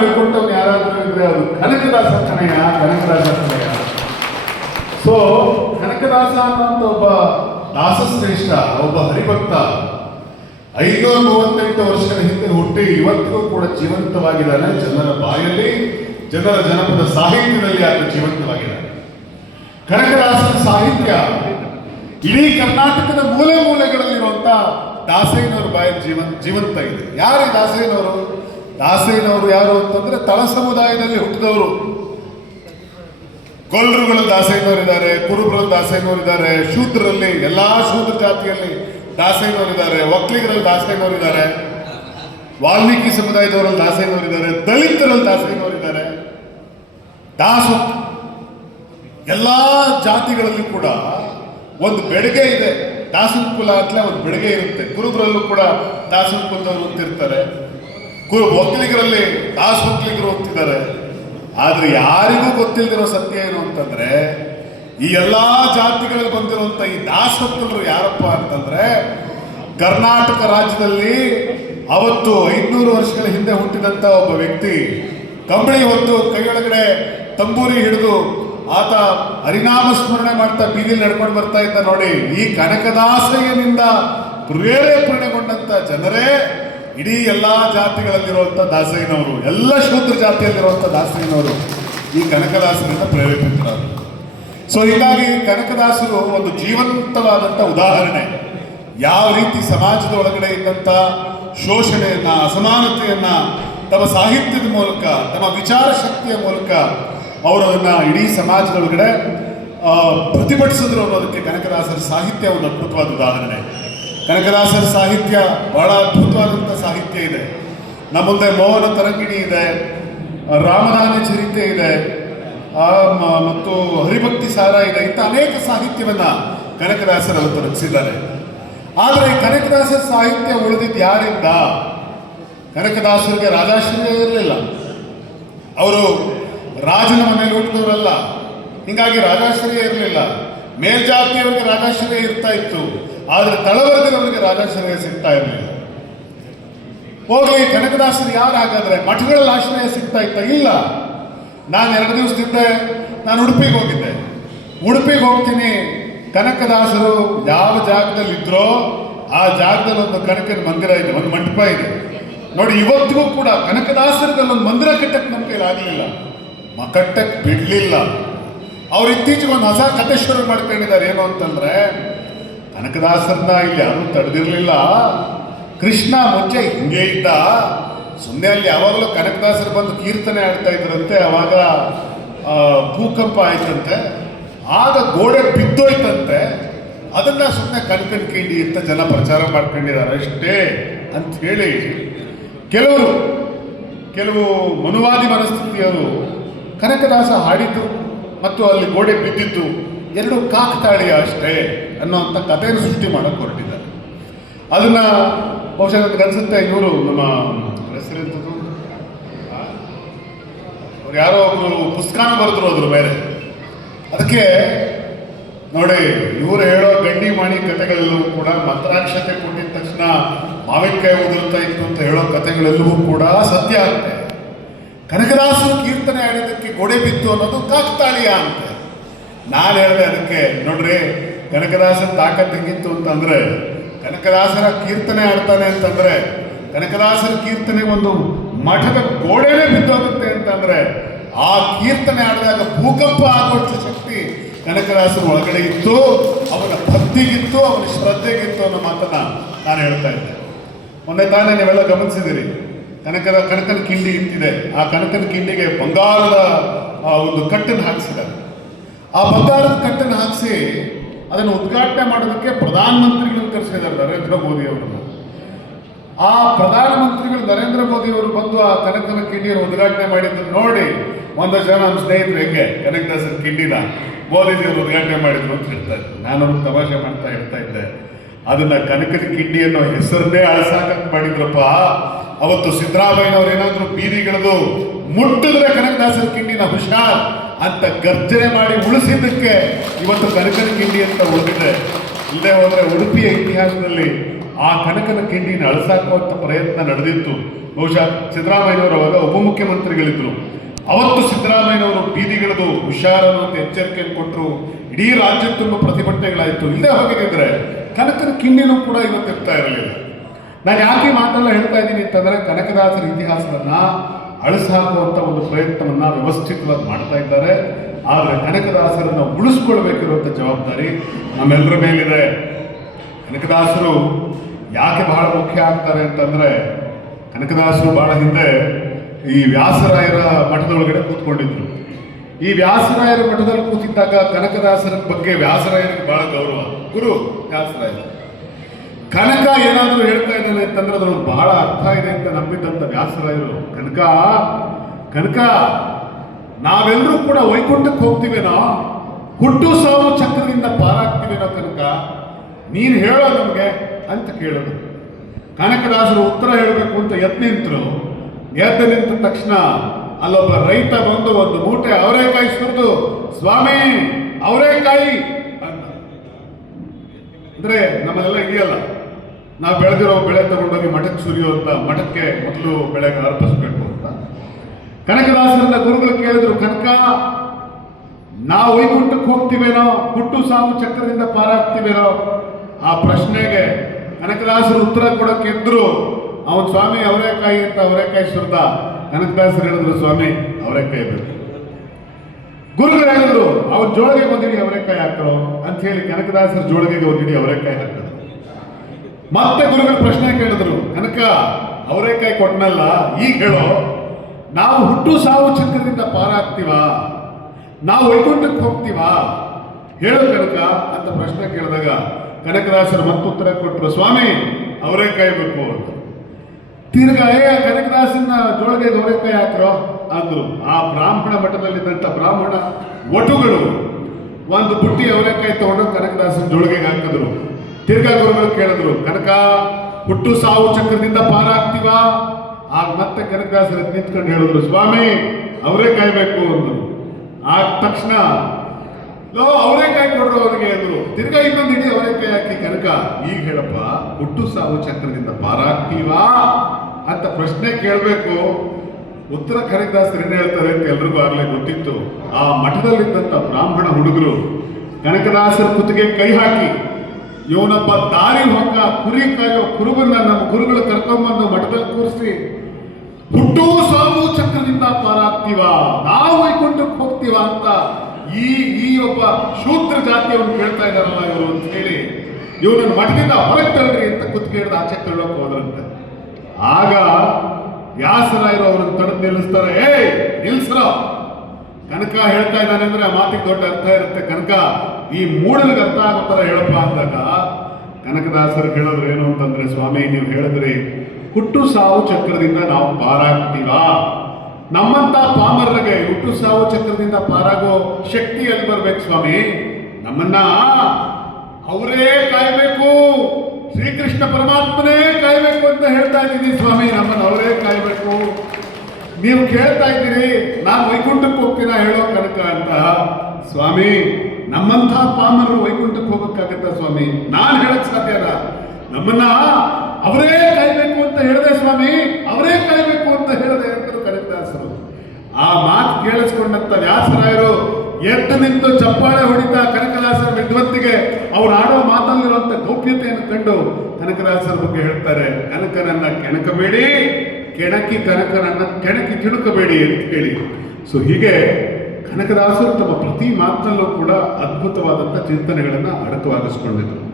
ಹೇಳಿಕೊಟ್ಟವ್ನು ಯಾರಾದರೂ ಇದ್ರೆ ಅದು ಕನಕದಾಸ ಕಣಯ್ಯ ಕನಕದಾಸ ಕಣಯ್ಯ. ಸೊ ಕನಕದಾಸ ಅನ್ನೋಂಥ ಒಬ್ಬ ದಾಸಶ್ರೇಷ್ಠ, ಒಬ್ಬ ಹರಿಭಕ್ತ, ಐನೂರ ಮೂವತ್ತೆಂಟು ವರ್ಷಗಳ ಹಿಂದೆ ಹುಟ್ಟಿ ಇವತ್ತಿಗೂ ಕೂಡ ಜೀವಂತವಾಗಿದ್ದಾನೆ. ಜನರ ಬಾಯಲ್ಲಿ, ಜನರ ಜನಪದ ಸಾಹಿತ್ಯದಲ್ಲಿ ಆತ ಜೀವಂತವಾಗಿದ್ದಾನೆ. ಕನಕದಾಸನ ಸಾಹಿತ್ಯ ಇಡೀ ಕರ್ನಾಟಕದ ಮೂಲೆ ಮೂಲೆಗಳಲ್ಲಿರುವಂತ ದಾಸಯ್ಯನವರ ಬಾಯಲ್ಲಿ ಜೀವನ್, ಜೀವಂತ ಇದೆ. ಯಾರು ದಾಸಯ್ಯನವರು ದಾಸಯ್ಯನವರು ಯಾರು ಅಂತಂದ್ರೆ ತಳ ಸಮುದಾಯದಲ್ಲಿ ಹುಟ್ಟಿದವರು. ಗೊಲ್ರುಗಳ ದಾಸೇನವರು ಇದ್ದಾರೆ ಕುರುಬರ ದಾಸೇನವರು ಇದ್ದಾರೆ ಶೂದ್ರರಲ್ಲಿ ಎಲ್ಲಾ ಶೂದ್ರ ಜಾತಿಯಲ್ಲಿ ದಾಸಯ್ಯನವರಿದ್ದಾರೆ ಒಕ್ಕಲಿಗರಲ್ಲಿ ಇದ್ದಾರೆ ವಾಲ್ಮೀಕಿ ಸಮುದಾಯದವರಲ್ಲಿ ದಾಸಯ್ಯನವರಿದ್ದಾರೆ ದಲಿತರಲ್ಲಿ ಇದ್ದಾರೆ ದಾಸು, ಎಲ್ಲಾ ಜಾತಿಗಳಲ್ಲಿ ಕೂಡ ಒಂದು ಬೆಡಗೆ ಇದೆ. ದಾಸನ ಕುಲ ಅಂತಲೇ ಒಂದು ಬೆಡಗೆ ಇರುತ್ತೆ. ಕುರುಬರಲ್ಲೂ ಕೂಡ ದಾಸನ ಕುಲದವರು ಅಂತಿರ್ತಾರೆ ಒಕ್ಕಲಿಗರಲ್ಲಿ ದಾಸ ಒಕ್ಕಲಿಗರು ಹೋಗ್ತಿದ್ದಾರೆ. ಆದ್ರೆ ಯಾರಿಗೂ ಗೊತ್ತಿಲ್ಲದಿರೋ ಸತ್ಯ ಏನು ಅಂತಂದ್ರೆ, ಈ ಎಲ್ಲಾ ಜಾತಿಗಳಲ್ಲಿ ಬಂದಿರುವಂತ ಈ ದಾಸೊಕ್ಕಲರು ಯಾರಪ್ಪ ಅಂತಂದ್ರೆ, ಕರ್ನಾಟಕ ರಾಜ್ಯದಲ್ಲಿ ಅವತ್ತು ಐದ್ನೂರು ವರ್ಷಗಳ ಹಿಂದೆ ಹುಟ್ಟಿದಂತ ಒಬ್ಬ ವ್ಯಕ್ತಿ, ಕಂಬಳಿ ಹೊತ್ತು ಕೈಯೊಳಗಡೆ ತಂಬೂರಿ ಹಿಡಿದು ಆತ ಹರಿನಾಮ ಸ್ಮರಣೆ ಮಾಡ್ತಾ ಬೀದಿಲಿ ನಡ್ಕೊಂಡು ಬರ್ತಾ ಇದ್ದ ನೋಡಿ, ಈ ಕನಕದಾಸಯ್ಯನಿಂದ ಪ್ರೇರೇಪಣೆಗೊಂಡಂತ ಜನರೇ ಇಡೀ ಎಲ್ಲಾ ಜಾತಿಗಳಲ್ಲಿರುವಂಥ ದಾಸಯ್ಯನವರು ಎಲ್ಲ ಶೂದ್ರ ಜಾತಿಯಲ್ಲಿರುವಂಥ ದಾಸಯ್ಯನವರು ಈ ಕನಕದಾಸರಿಂದ ಪ್ರೇರೇಪಿತರಾದರು. ಸೊ ಹೀಗಾಗಿ ಕನಕದಾಸರು ಒಂದು ಜೀವಂತವಾದಂಥ ಉದಾಹರಣೆ. ಯಾವ ರೀತಿ ಸಮಾಜದ ಒಳಗಡೆ ಇದ್ದಂಥ ಶೋಷಣೆಯನ್ನ, ಅಸಮಾನತೆಯನ್ನ, ತಮ್ಮ ಸಾಹಿತ್ಯದ ಮೂಲಕ, ತಮ್ಮ ವಿಚಾರ ಶಕ್ತಿಯ ಮೂಲಕ ಅವರು ಅದನ್ನ ಇಡೀ ಸಮಾಜದ ಒಳಗಡೆ ಪ್ರತಿಭಟಿಸಿದ್ರು ಅನ್ನೋದಕ್ಕೆ ಕನಕದಾಸರ ಸಾಹಿತ್ಯ ಒಂದು ಅದ್ಭುತವಾದ ಉದಾಹರಣೆ. ಕನಕದಾಸರ ಸಾಹಿತ್ಯ ಬಹಳ ಅದ್ಭುತವಾದಂಥ ಸಾಹಿತ್ಯ ಇದೆ. ನಮ್ಮ ಮುಂದೆ ಮೋಹನ ತರಂಗಿಣಿ ಇದೆ, ರಾಮನಾಮ ಚರಿತೆ ಇದೆ ಮತ್ತು ಹರಿಭಕ್ತಿ ಸಾರ ಇದೆ, ಇಂಥ ಅನೇಕ ಸಾಹಿತ್ಯವನ್ನು ಕನಕದಾಸರು ತೊಡಗಿಸಿದ್ದಾರೆ ಆದರೆ ಕನಕದಾಸರ ಸಾಹಿತ್ಯ ಉಳಿದಿದ್ದು ಯಾರಿಂದ? ಕನಕದಾಸರಿಗೆ ರಾಜಾಶ್ರಯ ಇರಲಿಲ್ಲ. ಅವರು ರಾಜನ ಮನೆಯಲ್ಲಿ ಹುಟ್ಟಿದವರಲ್ಲ. ಹಿಂಗಾಗಿ ರಾಜಾಶ್ರಯ ಇರಲಿಲ್ಲ. ಮೇಲ್ಜಾತಿಯವರಿಗೆ ರಾಜಾಶ್ರಯ ಇರ್ತಾ ಇತ್ತು, ಆದರೆ ತಳವರ್ಗದವರಿಗೆ ರಾಜಾಶ್ರಯ ಸಿಗ್ತಾ ಇರಲಿಲ್ಲ. ಹೋಗ್ಲಿ, ಕನಕದಾಸರು ಯಾರು ಹಾಗಾದ್ರೆ? ಮಠಗಳಲ್ಲಿ ಆಶ್ರಯ ಸಿಗ್ತಾ ಇತ್ತ? ಇಲ್ಲ. ನಾನು ಎರಡು ದಿವಸದಿಂದ ನಾನು ಉಡುಪಿಗೆ ಹೋಗಿದ್ದೆ. ಉಡುಪಿಗೆ ಹೋಗ್ತೀನಿ. ಕನಕದಾಸರು ಯಾವ ಜಾಗದಲ್ಲಿ ಇದ್ರೋ, ಆ ಜಾಗದಲ್ಲಿ ಒಂದು ಕನಕನ ಮಂದಿರ ಇದೆ, ಒಂದು ಮಂಟಪ ಇದೆ. ನೋಡಿ, ಇವತ್ತಿಗೂ ಕೂಡ ಕನಕದಾಸರದಲ್ಲಿ ಒಂದು ಮಂದಿರ ಕಟ್ಟಕ್ಕೆ ನಮ್ಮ ಕೈಲಿ ಆಗಲಿಲ್ಲ ಮಕಟ್ಟಕ್ಕೆ ಕಟ್ಟಕ್ಕೆ ಬಿಡ್ಲಿಲ್ಲ. ಅವ್ರು ಇತ್ತೀಚೆಗೆ ಒಂದು ಹೊಸ ಕತೆ ಶುರು ಮಾಡ್ಕೊಂಡಿದ್ದಾರೆ. ಏನು ಅಂತಂದ್ರೆ, ಕನಕದಾಸರನ್ನ ಇಲ್ಲಿ ಯಾರೂ ತಡೆದಿರಲಿಲ್ಲ. ಕೃಷ್ಣ ಮುಂಚೆ ಹಿಂಗೆ ಇದ್ದ. ಸುಮ್ಮನೆ ಅಲ್ಲಿ ಯಾವಾಗಲೂ ಕನಕದಾಸರು ಬಂದು ಕೀರ್ತನೆ ಆಡ್ತಾ ಇದ್ರಂತೆ. ಅವಾಗ ಭೂಕಂಪ ಆಯ್ತಂತೆ. ಆಗ ಗೋಡೆ ಬಿದ್ದೋಯ್ತಂತೆ. ಅದನ್ನ ಸುಮ್ಮನೆ ಕನಕನ ಕಿಂಡಿ ಅಂತ ಜನ ಪ್ರಚಾರ ಮಾಡ್ಕೊಂಡಿದ್ದಾರೆ. ಅಷ್ಟೇ ಅಂತ ಹೇಳಿ, ಕೆಲವರು, ಕೆಲವು ಮನುವಾದಿ ಮನಸ್ಥಿತಿಯವರು ಕನಕದಾಸ ಹಾಡಿದ್ದು ಮತ್ತು ಅಲ್ಲಿ ಗೋಡೆ ಬಿದ್ದಿದ್ದು ಎರಡು ಕಾಕತಾಳೀಯ ಅಷ್ಟೇ ಅನ್ನೋಂಥ ಕಥೆಯನ್ನು ಸೃಷ್ಟಿ ಮಾಡಕ್ಕೆ ಹೊರಟಿದ್ದಾರೆ. ಅದನ್ನ ಬಹುಶಃ ಅನ್ಸುತ್ತೆ, ಇವರು ನಮ್ಮ ಹೆಸರೆಂಥದ್ದು? ಆ? ಅವ್ರು ಯಾರೋ ಒಬ್ಬರು ಪುಸ್ತಕನ ಬರೆದ್ರು ಅದ್ರ ಮೇಲೆ. ಅದಕ್ಕೆ ನೋಡಿ, ಇವರು ಹೇಳೋ ಗಂಡಿ ಮಾಣಿ ಕಥೆಗಳೆಲ್ಲವೂ ಕೂಡ ಮಂತ್ರಾಕ್ಷತೆ ಕೊಟ್ಟಿದ ತಕ್ಷಣ ಮಾವಿನಕಾಯಿ ಉದುರ್ತಾ ಇತ್ತು ಅಂತ ಹೇಳೋ ಕಥೆಗಳೆಲ್ಲವೂ ಕೂಡ ಸತ್ಯ ಅಂತೆ ಕನಕದಾಸರು ಕೀರ್ತನೆ ಆಡೋದಕ್ಕೆ ಗೋಡೆ ಬಿತ್ತು ಅನ್ನೋದು ಕಾಕ್ತಾಳೀಯ ಅಂತ. ನಾನು ಹೇಳಿದೆ ಅದಕ್ಕೆ, ನೋಡ್ರಿ ಕನಕದಾಸರ ತಾಕತ್ ಹೆಂಗಿತ್ತು ಅಂತಂದ್ರೆ, ಕನಕದಾಸರ ಕೀರ್ತನೆ ಆಡ್ತಾನೆ ಅಂತಂದ್ರೆ, ಕನಕದಾಸರ ಕೀರ್ತನೆ ಒಂದು ಮಠದ ಗೋಡೆನೇ ಬಿದ್ದೋಗುತ್ತೆ ಅಂತಂದ್ರೆ, ಆ ಕೀರ್ತನೆ ಆಡಿದಾಗ ಭೂಕಂಪ ಆಗುವಷ್ಟು ಶಕ್ತಿ ಕನಕದಾಸರ ಒಳಗಡೆ ಇತ್ತು, ಅವನ ಭಕ್ತಿಗಿತ್ತು, ಅವನ ಶ್ರದ್ಧೆಗಿತ್ತು ಅನ್ನೋ ಮಾತನ್ನ ನಾನು ಹೇಳ್ತಾ ಇದ್ದೆ. ಮೊನ್ನೆ ತಾನೇ ನೀವೆಲ್ಲ ಗಮನಿಸಿದಿರಿ. ಕನಕದ ಕನಕನ ಕಿಂಡಿ ಇಟ್ಟಿದೆ ಆ ಕನಕನ ಕಿಂಡಿಗೆ ಬಂಗಾರದ ಆ, ಒಂದು ಕಟ್ಟನ್ನು ಹಾಕಿಸಿದ್ದಾರೆ. ಆ ಬಂಗಾರದ ಕಟ್ಟನ್ನು ಹಾಕಿಸಿ ಅದನ್ನು ಉದ್ಘಾಟನೆ ಮಾಡೋದಕ್ಕೆ ಪ್ರಧಾನಮಂತ್ರಿಗಳು ಕರೆಸಿದ್ದಾರೆ ನರೇಂದ್ರ ಮೋದಿ ಅವರನ್ನು ಆ ಪ್ರಧಾನಮಂತ್ರಿಗಳು ನರೇಂದ್ರ ಮೋದಿ ಅವರು ಬಂದು ಆ ಕನಕನ ಕಿಂಡಿಯನ್ನು ಉದ್ಘಾಟನೆ ಮಾಡಿದ್ದನ್ನು ನೋಡಿ ಒಂದು ಜನ ನಮ್ಮ ಸ್ನೇಹಿತರು ಹೆಂಗೆ ಕನಕದಾಸನ ಕಿಂಡಿನ ಮೋದಿಜಿಯವರು ಉದ್ಘಾಟನೆ ಮಾಡಿದ್ರು ಅಂತ ಹೇಳ್ತಾ ಇದ್ರು. ನಾನು ತಮಾಷೆ ಮಾಡ್ತಾ ಹೇಳ್ತಾ ಇದ್ದೆ. ಅದನ್ನ ಕನಕನ ಕಿಂಡಿ ಅನ್ನೋ ಹೆಸರನ್ನೇ ಅಳಸಾಕ ಮಾಡಿದ್ರಪ್ಪ. ಅವತ್ತು ಸಿದ್ದರಾಮಯ್ಯನವ್ರು ಏನಾದ್ರು ಬೀದಿಗಿಳಿದು ಮುಟ್ಟಿದ್ರೆ ಕನಕದಾಸರ ಕಿಂಡಿನ ಹುಷಾರ್ ಅಂತ ಗರ್ಜನೆ ಮಾಡಿ ಉಳಿಸಿದ್ದಕ್ಕೆ ಇವತ್ತು ಕನಕನ ಕಿಂಡಿ ಅಂತ ಉಳಿದಿದೆ ಇಲ್ಲೇ ಹೋದರೆ ಉಡುಪಿಯ ಇತಿಹಾಸದಲ್ಲಿ ಆ ಕನಕನ ಕಿಂಡಿನ ಅಳಸಾಕುವಂಥ ಪ್ರಯತ್ನ ನಡೆದಿತ್ತು. ಬಹುಶಃ ಸಿದ್ದರಾಮಯ್ಯನವರು ಅವಾಗ ಉಪಮುಖ್ಯಮಂತ್ರಿಗಳಿದ್ರು. ಅವತ್ತು ಸಿದ್ದರಾಮಯ್ಯನವರು ಬೀದಿಗಿಳಿದು ಹುಷಾರನ್ನು ಅಂತ ಎಚ್ಚರಿಕೆಯನ್ನು ಕೊಟ್ಟರು ಇಡೀ ರಾಜ್ಯ ತುಂಬ ಪ್ರತಿಭಟನೆಗಳಾಯಿತು. ಇಲ್ಲೇ ಹೋಗಿದ್ರೆ ಕನಕನ ಕಿಂಡಿನೂ ಕೂಡ ಇವತ್ತು ಇರ್ತಾ ಇರಲಿಲ್ಲ. ನಾನು ಯಾಕೆ ಮಾತಲ್ಲ ಹೇಳ್ತಾ ಇದ್ದೀನಿ ಅಂತಂದ್ರೆ ಕನಕದಾಸರ ಇತಿಹಾಸವನ್ನ ಅಳಿಸಾಕುವಂತ ಒಂದು ಪ್ರಯತ್ನವನ್ನ ವ್ಯವಸ್ಥಿತವಾಗಿ ಮಾಡ್ತಾ ಇದ್ದಾರೆ. ಆದರೆ ಕನಕದಾಸರನ್ನ ಉಳಿಸ್ಕೊಳ್ಬೇಕಿರುವಂಥ ಜವಾಬ್ದಾರಿ ನಮ್ಮೆಲ್ಲರ ಮೇಲಿದೆ. ಕನಕದಾಸರು ಯಾಕೆ ಬಹಳ ಮುಖ್ಯ ಆಗ್ತಾರೆ ಅಂತಂದ್ರೆ ಕನಕದಾಸರು ಬಹಳ ಹಿಂದೆ ಈ ವ್ಯಾಸರಾಯರ ಮಠದೊಳಗಡೆ ಕೂತ್ಕೊಂಡಿದ್ರು. ಈ ವ್ಯಾಸರಾಯರ ಮಠದಲ್ಲಿ ಕೂತಿದ್ದಾಗ ಕನಕದಾಸರ ಬಗ್ಗೆ ವ್ಯಾಸರಾಯರಿಗೆ ಬಹಳ ಗೌರವ. ಗುರು ವ್ಯಾಸರಾಯರು. ಕನಕ ಏನಾದರೂ ಹೇಳ್ತಾ ಇದ್ದಾನೆ ಅಂತಂದ್ರೆ ಅದ್ರೊಳಗೆ ಬಹಳ ಅರ್ಥ ಇದೆ ಅಂತ ನಂಬಿದ್ದಂತ ವ್ಯಾಸರಾಯರು. ಕನಕ ಕನಕ, ನಾವೆಲ್ಲರೂ ಕೂಡ ವೈಕುಂಠಕ್ಕೆ ಹೋಗ್ತೀವೇನೋ? ಹುಟ್ಟು ಸಾವು ಚಕ್ರದಿಂದ ಪಾರಾಗ್ತೀವೇನೋ ಕನಕ? ನೀನು ಹೇಳೋ ನಮಗೆ ಅಂತ ಕೇಳೋದು ಕನಕದಾಸರು ಉತ್ತರ ಹೇಳಬೇಕು ಅಂತ ಎದ್ದು ನಿಂತರು. ಎದ್ದು ನಿಂತ ತಕ್ಷಣ ಅಲ್ಲೊಬ್ಬ ರೈತ ಬಂದು ಒಂದು ಮೂಟೆ ಅವರೇಕಾಯಿ ಸುರಿದು, ಸ್ವಾಮಿ ಅವರೇಕಾಯಿ ಅಂದ್ರೆ ನಮ್ಮಲ್ಲೆಲ್ಲ ಇದೆಯಲ್ಲ. ನಾವು ಬೆಳೆದಿರೋ ಬೆಳೆ ತಗೊಂಡೋಗಿ ಮಠಕ್ಕೆ ಅಂತ ಮಠಕ್ಕೆ ಮೊದಲು ಬೆಳೆಗೆ ಅರ್ಪಿಸ್ಬೇಕು ಅಂತ. ಕನಕದಾಸರನ್ನ ಗುರುಗಳು ಕೇಳಿದ್ರು, ಕನಕ, ನಾವು ವೈಕುಂಠಕ್ಕೆ ಹೋಗ್ತೀವೇನೋ? ಹುಟ್ಟು ಸಾವು ಚಕ್ರದಿಂದ ಪಾರಾಗ್ತೀವೇನೋ? ಆ ಪ್ರಶ್ನೆಗೆ ಕನಕದಾಸರು ಉತ್ತರ ಕೊಡಕ್ಕೆ ಇದ್ರು ಅವನ್ ಸ್ವಾಮಿ ಅವರೇಕಾಯಿ ಅಂತ ಅವರೇಕಾಯಿ ಸುರ್ದ. ಕನಕದಾಸರು ಹೇಳಿದ್ರು, ಸ್ವಾಮಿ, ಅವರೇಕಾಯಿ ಬೇಕು. ಗುರುಗಳು ಹೇಳಿದ್ರು ಅವ್ರ ಜೋಳಿಗೆ ಬಂದಿಡಿ, ಅವರೇಕಾಯಿ ಹಾಕೋ ಅಂತ ಹೇಳಿ ಕನಕದಾಸರ ಜೋಳಿಗೆಗೆ ಒಂದಿಡಿ ಅವರೇಕಾಯಿ ಹಾಕಿದ್ರು ಮತ್ತೆ ಗುರುಗಳು ಪ್ರಶ್ನೆ ಕೇಳಿದ್ರು. ಕನಕ ಕೈ ಕೊಟ್ಟನಲ್ಲ ಈಗ ಹೇಳೋ. ನಾವು ಹುಟ್ಟು ಸಾವು ಚಿತ್ರದಿಂದ ಪಾರಾಗ್ತೀವಾ? ನಾವು ವೈಕುಂಠಕ್ಕೆ ಹೋಗ್ತೀವಾ? ಹೇಳು ಕನಕ ಅಂತ ಪ್ರಶ್ನೆ ಕೇಳಿದಾಗ ಕನಕದಾಸರು ಮತ್ತುತ್ತರ ಕೊಟ್ಟರು ಸ್ವಾಮಿ ಅವರೇಕಾಯಿ ಬೇಕು ಅಂತ. ತಿರ್ಗಾ, ಏ ಕನಕದಾಸನ ಜೋಳಿಗೆ ಅವರೇಕಾಯಿ ಹಾಕ್ರೋ? ಅಂದ್ರು. ಆ ಬ್ರಾಹ್ಮಣ ಮಠದಲ್ಲಿದ್ದಂಥ ಬ್ರಾಹ್ಮಣ, ಒಟುಗಳು, ಒಂದು ಬುಟ್ಟಿ ಅವರೇಕಾಯಿ ತಗೊಂಡು ಕನಕದಾಸನ ಜೋಳಿಗೆಗೆ ಹಾಕಿದ್ರು. ತಿರ್ಗಾ ಗುರುಗಳು ಕೇಳಿದ್ರು, ಕನಕ, ಹುಟ್ಟು ಸಾವು ಚಕ್ರದಿಂದ ಪಾರಾಗ್ತೀವಾ? ಆಗ ಮತ್ತೆ ಕನಕದಾಸರ ನಿಂತ್ಕೊಂಡು ಹೇಳಿದ್ರು, ಸ್ವಾಮಿ, ಅವರೇ ಕಾಯ್ಬೇಕು ಅಂದ್ರು. ಆದ ತಕ್ಷಣ, ಲೋ ಅವರೇಕಾಯಿ ಕೊಡ್ರು ಅವರಿಗೆ ಅಂದ್ರು. ತಿರ್ಗಾ ಇನ್ನೊಂದು ಇಡೀ ಅವರೇಕಾಯಿ ಹಾಕಿ, ಕನಕ, ಈಗ ಹೇಳಪ್ಪ, ಹುಟ್ಟು ಸಾವು ಚಕ್ರದಿಂದ ಪಾರಾಗ್ತೀವಾ? ಅಂತ ಪ್ರಶ್ನೆ ಕೇಳಬೇಕು. ಉತ್ತರ ಕನಕದಾಸರು ಏನು ಹೇಳ್ತಾರೆ ಅಂತ ಎಲ್ರಿಗೂ ಆಗಲೇ ಗೊತ್ತಿತ್ತು. ಆ ಮಠದಲ್ಲಿದ್ದಂಥ ಬ್ರಾಹ್ಮಣ ಹುಡುಗರು, ಕನಕದಾಸರ ಕುತ್ತಿಗೆ ಕೈ ಹಾಕಿ ಇವನೊಬ್ಬ ದಾರಿ ಹೊಕ್ಕ, ಕುರಿ ಕಾಯೋ ಕುರುಬನ್ನ ನಮ್ಮ ಗುರುಗಳು ಕರ್ಕೊಂಡ್ಬಂದು ಮಠದಲ್ಲಿ ಕೂರಿಸಿ, ಹುಟ್ಟು ಸಾವು ಚಕ್ರದಿಂದ ಪಾರಾಗ್ತೀವ, ನಾವು ವೈಕುಂಠಕ್ಕೆ ಹೋಗ್ತೀವ ಅಂತ ಈ ಈ ಒಬ್ಬ ಶೂದ್ರ ಜಾತಿಯವನು ಕೇಳ್ತಾ ಇದ್ದಾರಲ್ಲ ಇವರು ಅಂತ ಹೇಳಿ, ಇವನನ್ನು ಮಠದಿಂದ ಹೊರಗೆ ತಳ್ಳ್ರಿ ಅಂತ ಹಿಡಿದು ಆಚೆ ತಳ್ಳೋಕೆ ಹೋದ್ರಂತೆ. ಆಗ ವ್ಯಾಸರಾಯರು ಅವ್ರನ್ನ ತಡೆದು ನಿಲ್ಲಿಸ್ತಾರೆ, ಏಯ್, ನಿಲ್ಸ್ರೋ. ಕನಕ ಹೇಳ್ತಾ ಇದ್ದಾನೆ ಅಂದ್ರೆ ಆ ಮಾತಿಗೆ ದೊಡ್ಡ ಅರ್ಥ ಇರುತ್ತೆ. ಕನಕ, ಈ ಮೂಡಲಿಗೆ ಅರ್ಥ ಆಗೋ ಥರ ಹೇಳಪ್ಪ ಅಂದಾಗ ಕನಕದಾಸರು ಹೇಳೋದು ಏನು ಅಂತಂದ್ರೆ, ಸ್ವಾಮಿ, ನೀವು ಹೇಳಿದ್ರಿ, ಹುಟ್ಟು ಸಾವು ಚಕ್ರದಿಂದ ನಾವು ಪಾರಾಗ್ತೀವಾ? ನಮ್ಮಂತ ಪಾಮರರಿಗೆ ಹುಟ್ಟು ಸಾವು ಚಕ್ರದಿಂದ ಪಾರಾಗೋ ಶಕ್ತಿ ಎಲ್ಲಿ ಬರ್ಬೇಕು ಸ್ವಾಮಿ? ನಮ್ಮನ್ನ ಅವರೇ ಕಾಯ್ಬೇಕು, ಶ್ರೀಕೃಷ್ಣ ಪರಮಾತ್ಮನೇ ಕಾಯ್ಬೇಕು ಅಂತ ಹೇಳ್ತಾ ಇದ್ದೀನಿ ಸ್ವಾಮಿ, ನಮ್ಮನ್ನ ಅವರೇ ಕಾಯ್ಬೇಕು. ನೀವು ಕೇಳ್ತಾ ಇದ್ದೀರಿ, ನಾನು ವೈಕುಂಠಕ್ಕೆ ಹೋಗ್ತೀನ ಹೇಳೋ ಕನಕ ಅಂತ. ಸ್ವಾಮಿ ನಮ್ಮಂಥ ಪಾಮರರು ವೈಕುಂಠಕ್ಕೆ ಹೋಗಕ್ಕಾಗತ್ತ ಸ್ವಾಮಿ? ನಾನು ಹೇಳಕ್ ಸಾಧ್ಯ ಅಲ್ಲ. ನಮ್ಮನ್ನ ಅವರೇ ಕಾಯ್ಬೇಕು ಅಂತ ಹೇಳಿದೆ ಸ್ವಾಮಿ, ಅವರೇ ಕಾಯ್ಬೇಕು ಅಂತ ಹೇಳಿದೆ ಅಂತ ಕನಕದಾಸರು ಆ ಮಾತು ಕೇಳಿಸ್ಕೊಂಡಂತ ವ್ಯಾಸರಾಯರು ಎದ್ದು ನಿಂತು ಚಪ್ಪಾಳೆ ಹೊಡಿತಾ ಕನಕದಾಸರ ವಿದ್ವತ್ತಿಗೆ ಅವ್ರು ಆಡೋ ಮಾತಲ್ಲಿರುವಂತ ಗೌಪ್ಯತೆಯನ್ನು ಕಂಡು ಕನಕದಾಸರ ಬಗ್ಗೆ ಹೇಳ್ತಾರೆ, ಕನಕನನ್ನ ಕೆಣಕಬೇಡಿ, ಕೆಣಕಿ ಕನಕನನ್ನ ಕೆಣಕಿ ತಿಣುಕಬೇಡಿ ಅಂತ ಹೇಳಿ. ಸೊ ಹೀಗೆ ಕನಕದಾಸರು ತಮ್ಮ ಪ್ರತಿ ಮಾತಿನಲ್ಲೂ ಕೂಡ ಅದ್ಭುತವಾದಂಥ ಚಿಂತನೆಗಳನ್ನು ಅಡಕವಾಗಿಸ್ಕೊಂಡಿದ್ರು.